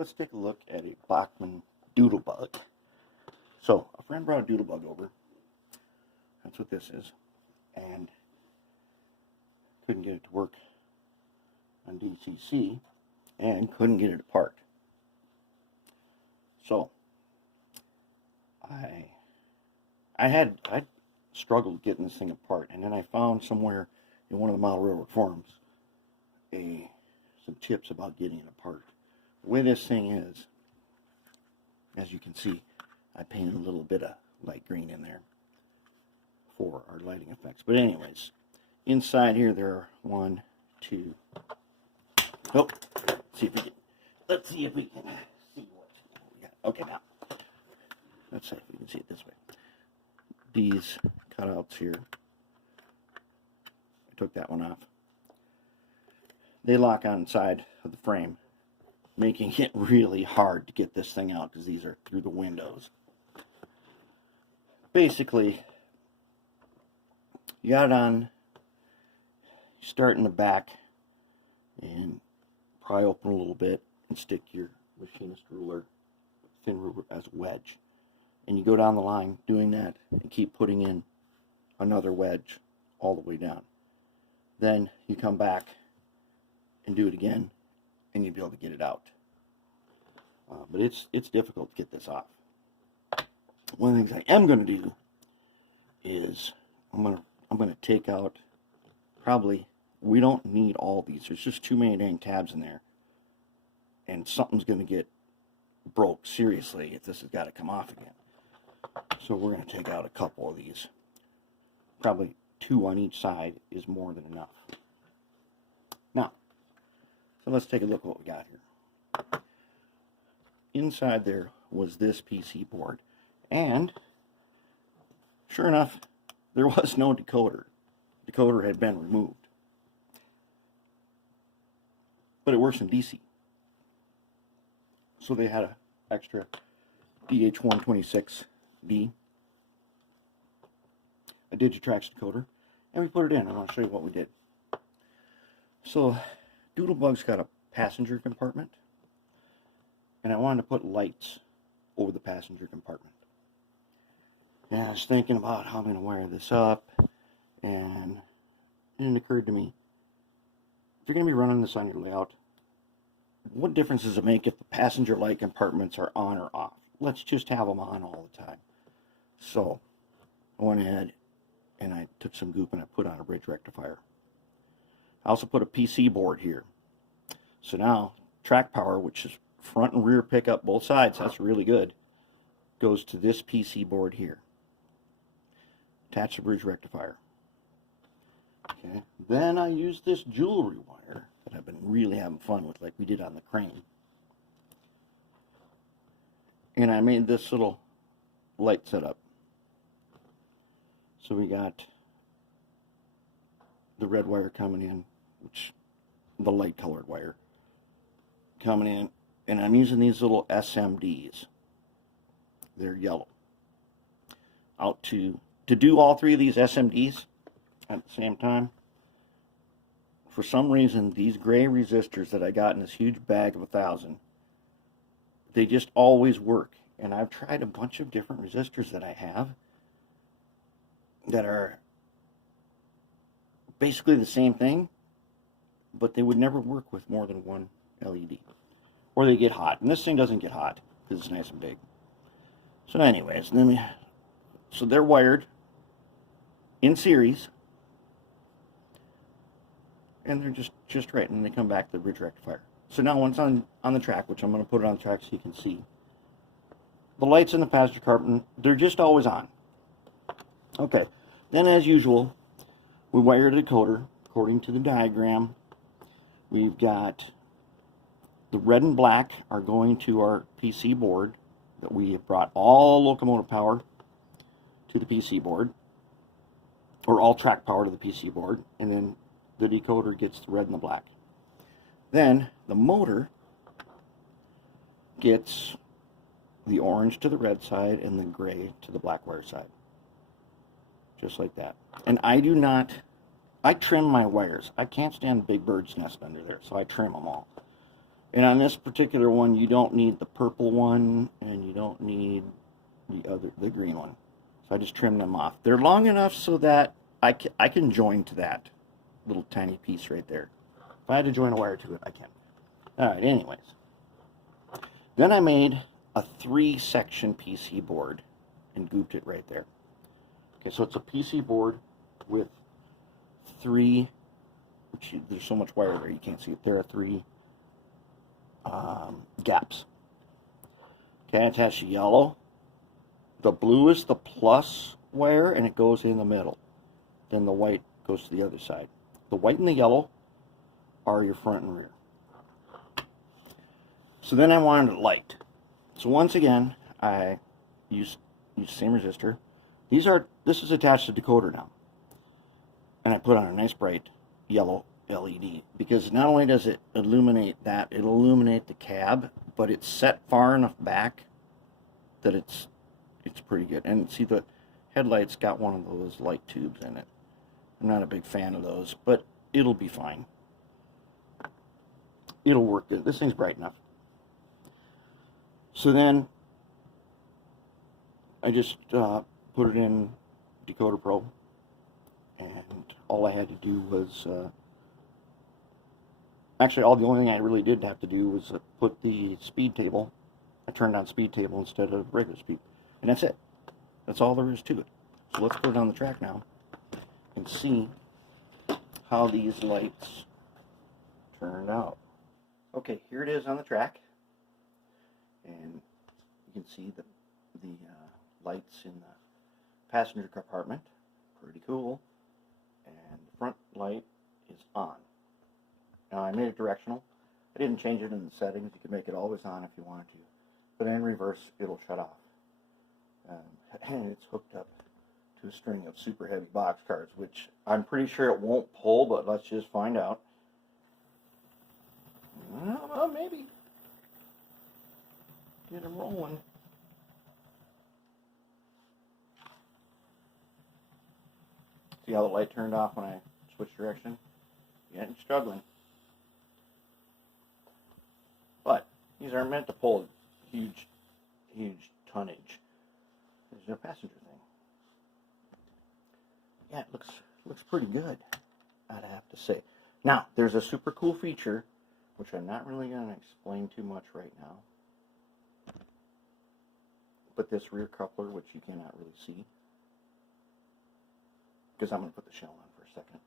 let's take a look at a Bachmann Doodlebug. So, a friend brought a Doodlebug over. That's what this is. And couldn't get it to work on DCC and couldn't get it apart. So, I struggled getting this thing apart, and then I found somewhere in one of the model railroad forums some tips about getting it apart. The way this thing is, as you can see, I painted a little bit of light green in there for our lighting effects. But anyways, inside here there are one, two. Oh, let's see if we can see what we got. Okay, now let's see if we can see it this way. These cutouts here, I took that one off. They lock on inside of the frame, making it really hard to get this thing out because these are through the windows. Basically, you got it on, you start in the back and pry open a little bit and stick your machinist ruler, thin ruler, as a wedge. And you go down the line doing that and keep putting in another wedge all the way down. Then you come back and do it again and you'll be able to get it out. But it's difficult to get this off. One of the things I am going to do is I'm going to take out, probably, we don't need all these. There's just too many dang tabs in there. And something's going to get broke seriously if this has got to come off again. So we're going to take out a couple of these. Probably 2 on each side is more than enough. Now, so let's take a look at what we got here. Inside there was this PC board. And, sure enough, there was no decoder. The decoder had been removed. But it works in DC. So they had an extra DH126D, a Digitrax decoder, and we put it in. I want to show you what we did. So, Doodlebug's got a passenger compartment, and I wanted to put lights over the passenger compartment. And I was thinking about how I'm going to wire this up, and it occurred to me, if you're going to be running this on your layout, what difference does it make if the passenger light compartments are on or off? Let's just have them on all the time. So, I went ahead and I took some goop and I put on a bridge rectifier. I also put a PC board here. So now, track power, which is front and rear pickup, both sides, that's really good, goes to this PC board here. Attach the bridge rectifier. Okay. Then I use this jewelry wire that I've been really having fun with, like we did on the crane. And I made this little light setup. So we got the red wire coming in, which the light colored wire coming in, and I'm using these little SMDs. They're yellow. Out to do all 3 of these SMDs at the same time. For some reason, these gray resistors that I got in this huge bag of 1,000, they just always work. And I've tried a bunch of different resistors that I have that are basically the same thing, but they would never work with more than one LED. Or they get hot. And this thing doesn't get hot because it's nice and big. So anyways, so they're wired in series. And they're just right, and they come back to the bridge rectifier. So now once on the track, which I'm going to put it on the track so you can see, the lights in the passenger compartment, they're just always on. Okay, then as usual, we wired a decoder according to the diagram. We've got the red and black are going to our PC board that we have brought all locomotive power to the PC board, or all track power to the PC board, and then the decoder gets the red and the black. Then the motor gets the orange to the red side and the gray to the black wire side. Just like that. And I trim my wires. I can't stand big birds nest under there, so I trim them all. And on this particular one, you don't need the purple one, and you don't need the green one. So I just trimmed them off. They're long enough so that I can join to that little tiny piece right there. If I had to join a wire to it, I can. All right, anyways. Then I made a 3-section PC board and gooped it right there. Okay, so it's a PC board with 3, there's so much wire there you can't see it. There are 3 gaps. Okay, I attached the yellow. The blue is the plus wire, and it goes in the middle. Then the white goes to the other side. The white and the yellow are your front and rear. So then I wanted it light. So once again, I used the same resistor. This is attached to decoder now. And I put on a nice bright yellow LED, because not only does it illuminate that, it'll illuminate the cab, but it's set far enough back that it's pretty good. And see, the headlight's got one of those light tubes in it. I'm not a big fan of those, but it'll be fine. It'll work good. This thing's bright enough. So then I just put it in Decoder Pro, and all I had to do was actually, the only thing I really did have to do was put the speed table. I turned on speed table instead of regular speed, and that's it. That's all there is to it. So let's put it on the track now and see how these lights turned out. Okay, here it is on the track, and you can see the lights in the passenger compartment. Pretty cool. And the front light is on. Now I made it directional. I didn't change it in the settings. You can make it always on if you wanted to, but in reverse it'll shut off. And it's hooked up to a string of super heavy box cars, which I'm pretty sure it won't pull, but let's just find out. Well, maybe. Get them rolling. See how the light turned off when I switched direction? Yeah, I'm struggling. But these aren't meant to pull huge tonnage. This is a passenger thing. Yeah, it looks pretty good, I'd have to say. Now, there's a super cool feature, which I'm not really going to explain too much right now. But this rear coupler, which you cannot really see, because I'm going to put the shell on for a second,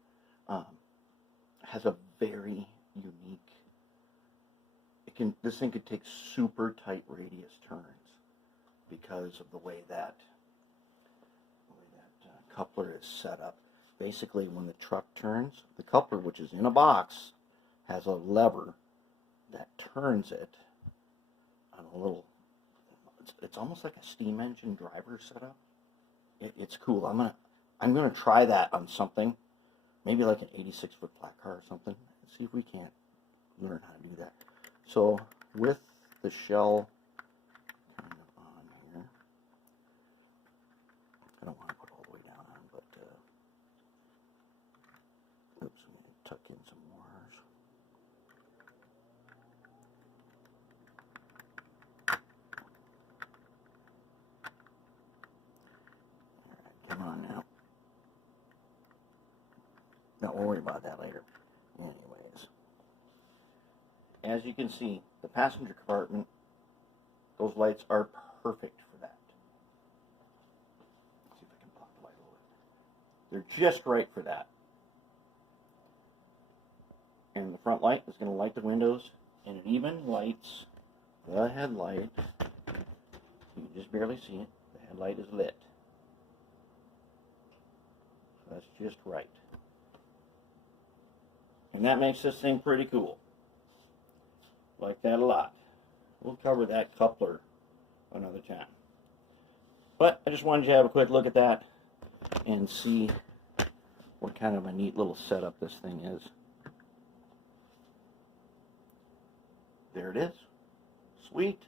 has a very unique, this thing could take super tight radius turns because of the way that coupler is set up. Basically, when the truck turns, the coupler, which is in a box, has a lever that turns it on a little, it's almost like a steam engine driver setup. It's cool. I'm gonna try that on something, maybe like an 86-foot flat car or something, and see if we can't learn how to do that. So with the shell kind of on here, I don't want to put all the way down on, but oops, I'm going to tuck in some wires. Alright, come on now. Don't worry about that later. Anyways, as you can see, the passenger compartment, those lights are perfect for that. Let's see if I can pop the light over. They're just right for that. And the front light is going to light the windows, and it even lights the headlight. You can just barely see it. The headlight is lit. So that's just right. And that makes this thing pretty cool. Like that a lot. We'll cover that coupler another time. But I just wanted you to have a quick look at that and see what kind of a neat little setup this thing is. There it is. Sweet.